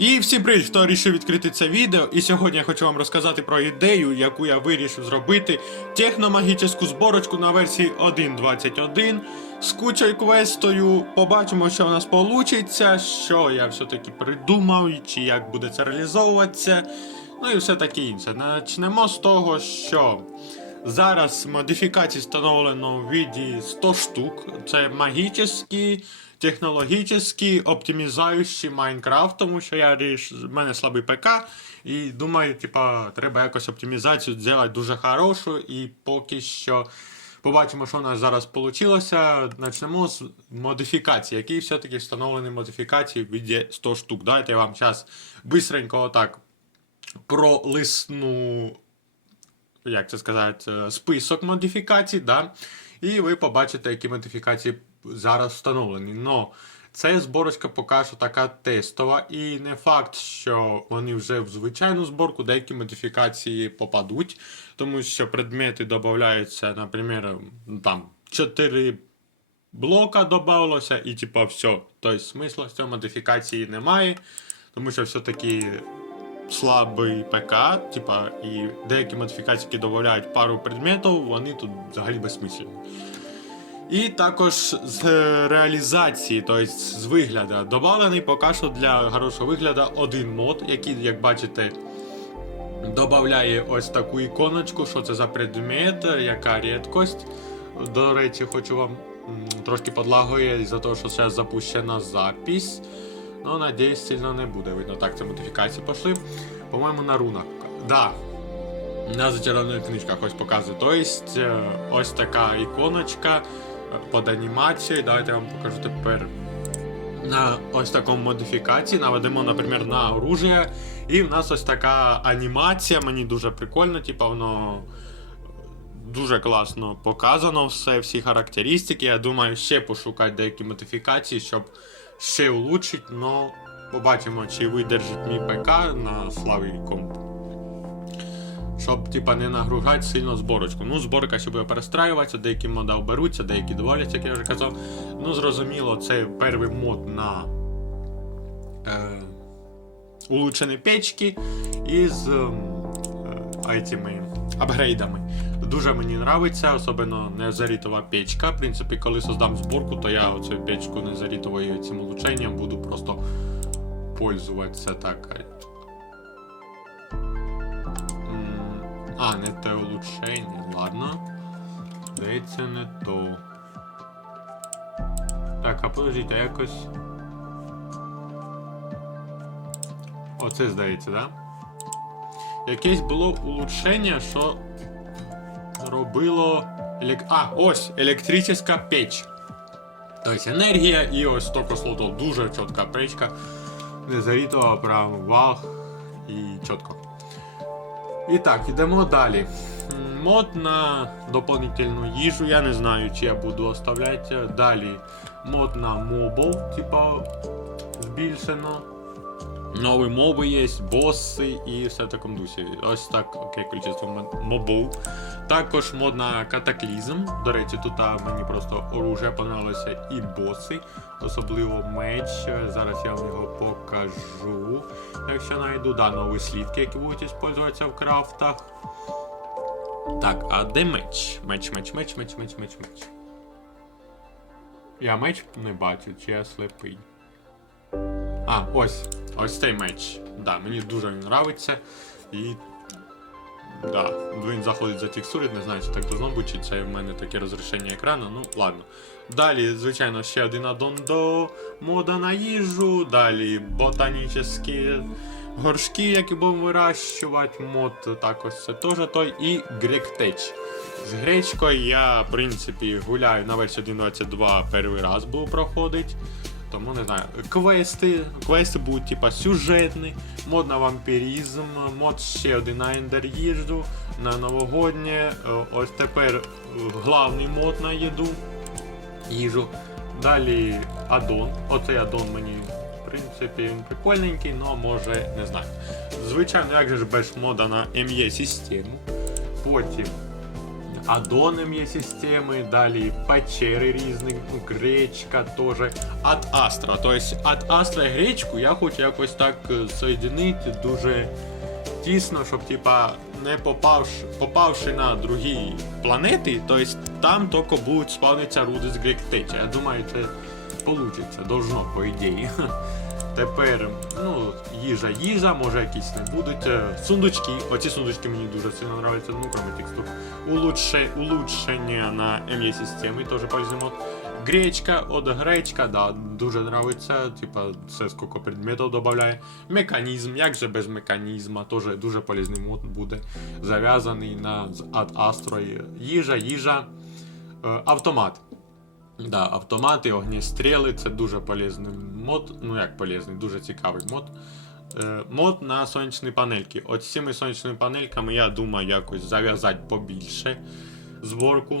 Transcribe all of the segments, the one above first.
І всім привіт, хто вирішив відкрити це відео. І сьогодні я хочу вам розказати про ідею, яку я вирішив зробити техномагічну зборочку на версії 1.21 з кучою квестою. Побачимо, що у нас вийде, що я все-таки придумав, чи як буде це реалізовуватися. Ну і все таке інше. Почнемо з того, що зараз модифікацій встановлено в віді 100 штук. Це магічні, технологічні, оптимізуючі Майнкрафт, тому що я ріш, в мене слабий ПК, і думаю, типа, треба якось оптимізацію зробити дуже хорошу, і поки що. Побачимо, що у нас зараз вийшло. Почнемо з модифікації, які все-таки встановлені модифікації в віді 100 штук. Давайте я вам зараз бистренько отак пролисну, як це сказати, е, список модифікацій, да? і ви побачите, які модифікації зараз встановлені. Но це зборочка поки що така тестова, і не факт, що вони вже в звичайну зборку деякі модифікації попадуть, тому що предмети додаються, наприклад, там 4 блока додалося, і типа все. Тобто смисла цієї модифікації немає, тому що все-таки слабий ПК, типа, і деякі модифікації, які додають пару предметів, вони тут взагалі безсмислені. І також з е, реалізації, тобто з вигляду, доданий поки що для хорошого вигляду один мод, який, як бачите, додає ось таку іконочку, що це за предмет, яка рідкость. До речі, хочу вам трошки подлагує за те, що зараз запущена запись. Ну, надіюсь, сильно не буде видно. Так, це модифікації пішли. По-моєму, на рунах. Да. На зачарованих книжках ось показує. Тобто, ось така іконочка е, під анімацією. Давайте я вам покажу тепер на ось такому модифікації. Наведемо, наприклад, на оружие. І в нас ось така анімація. Мені дуже прикольно, типу, воно дуже класно показано все, всі характеристики. Я думаю, ще пошукати деякі модифікації, щоб ще улучшити, но побачимо, чи видержить мій ПК на славі комп. Щоб типа не нагружати сильно зборочку. Ну, зборка ще буде перестраюватися, деякі мода оберуться, деякі доваляться, як я вже казав. Ну, зрозуміло, це перший мод на е, улучшені печки із е, е, цими апгрейдами. Дуже мені подобається, особливо незарітова печка. В принципі, коли создам зборку, то я оцю печку незарітовою цим улучшенням буду просто пользуватися так. А, не те улучшення, ладно. Здається, не то. Так, а подождіть, а якось. Оце здається, да? Якесь було улучшення, що робило. Елек... А, ось електрична печ. Тобто енергія і ось тільки слотов. Дуже чітка печка. Не Незарітова, прям вах і чітко. І так, йдемо далі. Мод на доповнительну їжу, я не знаю, чи я буду оставляти. Далі мод на мобов, типа збільшено. Нові моби є, боси і все в такому дусі. Ось так окей, кількість мобов. Також мод на катаклізм. До речі, тут мені просто оружие понравилося і боси, особливо меч. Зараз я вам його покажу. Якщо знайду, да, нові слідки, які будуть використовуватися в крафтах. Так, а де меч? Меч, меч, меч, меч, меч, меч, меч. Я меч не бачу, чи я слепий. А, ось. Ось цей меч. Да, мені дуже він подобається. І. Да, він заходить за текстури, не знаю, чи так должно бути, чи це в мене таке розрішення екрану, ну ладно. Далі, звичайно, ще один аддон до мода на їжу, далі ботанічні горшки, які будемо вирощувати, мод також це теж той, і гректеч. З гречкою я, в принципі, гуляю на версії 1.22 перший раз був проходить. Тому не знаю. Квести. Квести будуть типа сюжетні, мод на вампіризм, мод ще один на ендер їжу, на новогоднє. Е, Ось тепер е, главний мод на їду. Їжу. Далі аддон. Оцей аддон мені, в принципі, він прикольненький, але може не знаю. Звичайно, як же ж без мода на ME систему. Потім аддоном є системи, далі печери різні, ну, гречка теж. Ад Астра. Тобто ад Астра гречку я хочу якось так е, соєдинити дуже тісно, щоб типа не попавши, попавши на другі планети, тобто там тільки будуть спавнитися руди з гректеча. Я думаю, це вийде, должно, по ідеї. Тепер, ну, їжа, їжа, може якісь не будуть. Е, Сундучки. Оці сундучки мені дуже сильно подобаються, ну, кроме текстур. Улучше, улучшення на МЄ системи, теж полезний. Гречка, от гречка, да, дуже нравиться, типа, це скільки предметів додає. Механізм, як же без механізма, теж дуже полезний мод буде зав'язаний на Ad Astro. Їжа, їжа, е, автомат. Да, автомати, огністріли це дуже полезний мод. Ну як полезний, дуже цікавий мод. Е, мод на сонячні панельки. От з цими сонячними панельками я думаю якось зав'язати побільше зборку.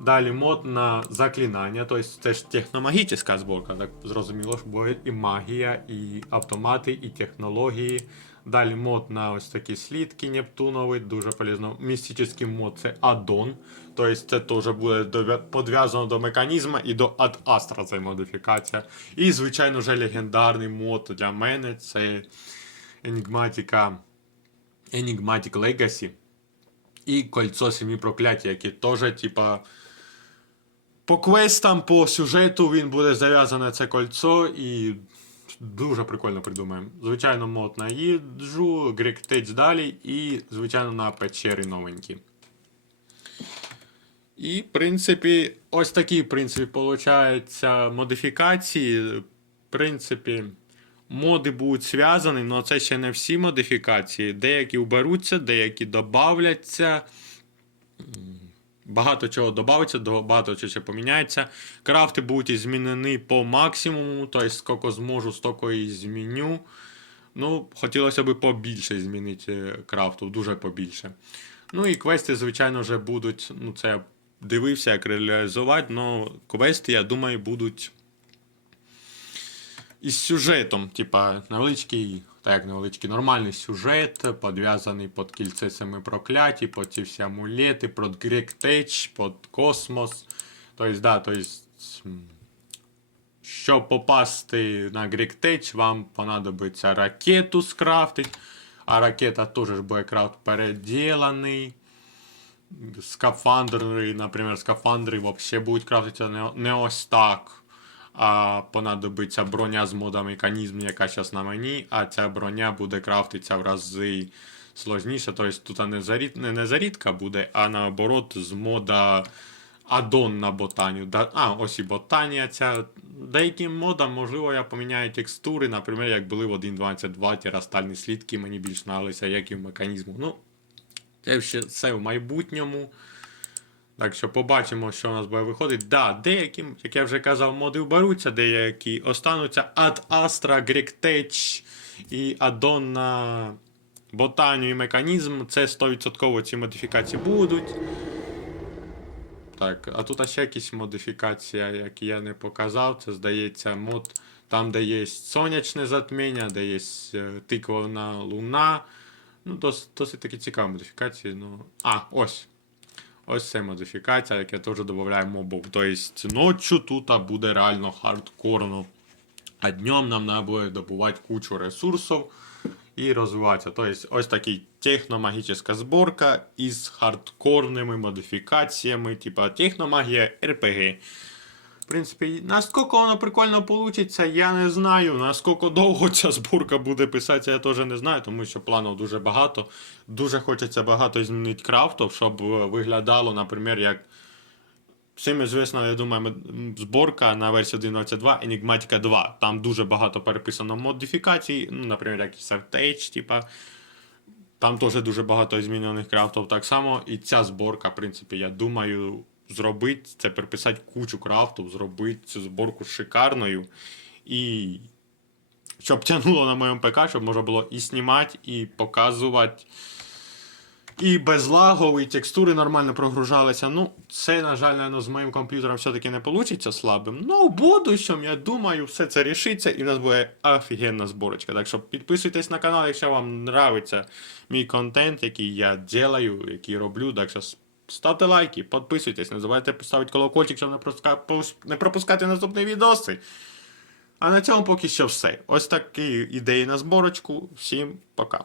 Далі мод на заклинання, тобто це ж техномагічна зборка, так зрозуміло, буде і магія, і автомати, і технології. Далі мод на ось такі слідки Нептунові, дуже полезно. Містичний мод це аддон, тобто це теж буде подв'язано до механізму і до Ad Astra це модифікація. І, звичайно, вже легендарний мод для мене це Enigmatica, Enigmatic Legacy і Кольцо Сімі Прокляття, які теж, типа. По квестам, по сюжету він буде зав'язане це кольцо і дуже прикольно придумаємо. Звичайно, мод на їжу, гректець далі і, звичайно, на печери новенькі. І, в принципі, ось такі, в принципі, получаються модифікації. В принципі, моди будуть зв'язані, але це ще не всі модифікації. Деякі уберуться, деякі додавляться. Багато чого додається, багато чого поміняється. Крафти будуть змінені по максимуму, тобто скільки зможу, стільки і зміню. Ну, хотілося б побільше змінити крафту, дуже побільше. Ну і квести, звичайно, вже будуть. Ну, це я дивився, як реалізувати, але квести, я думаю, будуть із сюжетом, типа невеличкий, так невеличкий нормальний сюжет, підв'язаний під кільце семи прокляті, під ці всі амулети, під Гректеч, під космос. Тобто, да, тобто, щоб попасти на Гректеч, вам понадобиться ракету скрафтити, а ракета теж ж буде крафт переділений. Скафандри, наприклад, скафандри взагалі будуть крафтитися не, не ось так. А понадобиться броня з модом механізм, яка зараз на мені, а ця броня буде крафтитися в рази сложніше. Тобто тут не, зарід, не, зарідка буде, а наоборот з мода аддон на ботанію. Да, а, ось і ботанія ця. Деяким модам, можливо, я поміняю текстури, наприклад, як були в 1.22 ті розтальні слідки, мені більш нравилися, як і в механізму. Ну, це ще все в майбутньому. Так що побачимо, що у нас буде виходити. Да, деякі, як я вже казав, моди вберуться, деякі остануться. Ad Astra, Grectech і Addon на ботанію і механізм. Це 100% ці модифікації будуть. Так, а тут ще якісь модифікації, які я не показав. Це здається мод там, де є сонячне затміння, де є е, луна. Ну, досить, досить такі цікаві модифікації. Ну... А, ось. Ось це модифікація, яка теж додає мобов. Тобто ночі тут буде реально хардкорно. А днем нам треба буде добувати кучу ресурсів і розвиватися. Тобто ось такий техномагічна зборка із хардкорними модифікаціями, типа техномагія RPG. В принципі, наскільки воно прикольно вийде, я не знаю. Наскільки довго ця зборка буде писатися, я теж не знаю, тому що планів дуже багато. Дуже хочеться багато змінити крафтів, щоб е, виглядало, наприклад, як. Всім звісно, я думаю, зборка на версію 1.22 Enigmatica 2. Там дуже багато переписано модифікацій, ну, наприклад, як і типа. Там теж дуже багато змінених крафтів. Так само і ця зборка, в принципі, я думаю, зробити це переписати кучу крафтів, зробити цю зборку шикарною. І щоб тягнуло на моєму ПК, щоб можна було і знімати, і показувати. І без лагов, і текстури нормально прогружалися. Ну, це, на жаль, наверно, з моїм комп'ютером все-таки не вийде слабим. Ну, в будущем, я думаю, все це рішиться, і в нас буде офігенна зборочка. Так що підписуйтесь на канал, якщо вам нравиться мій контент, який я делаю, який роблю. Так що ставте лайки, підписуйтесь, не забувайте поставити колокольчик, щоб не пропуска- не пропускати наступні відоси. А на цьому поки що все. Ось такі ідеї на зборочку. Всім пока.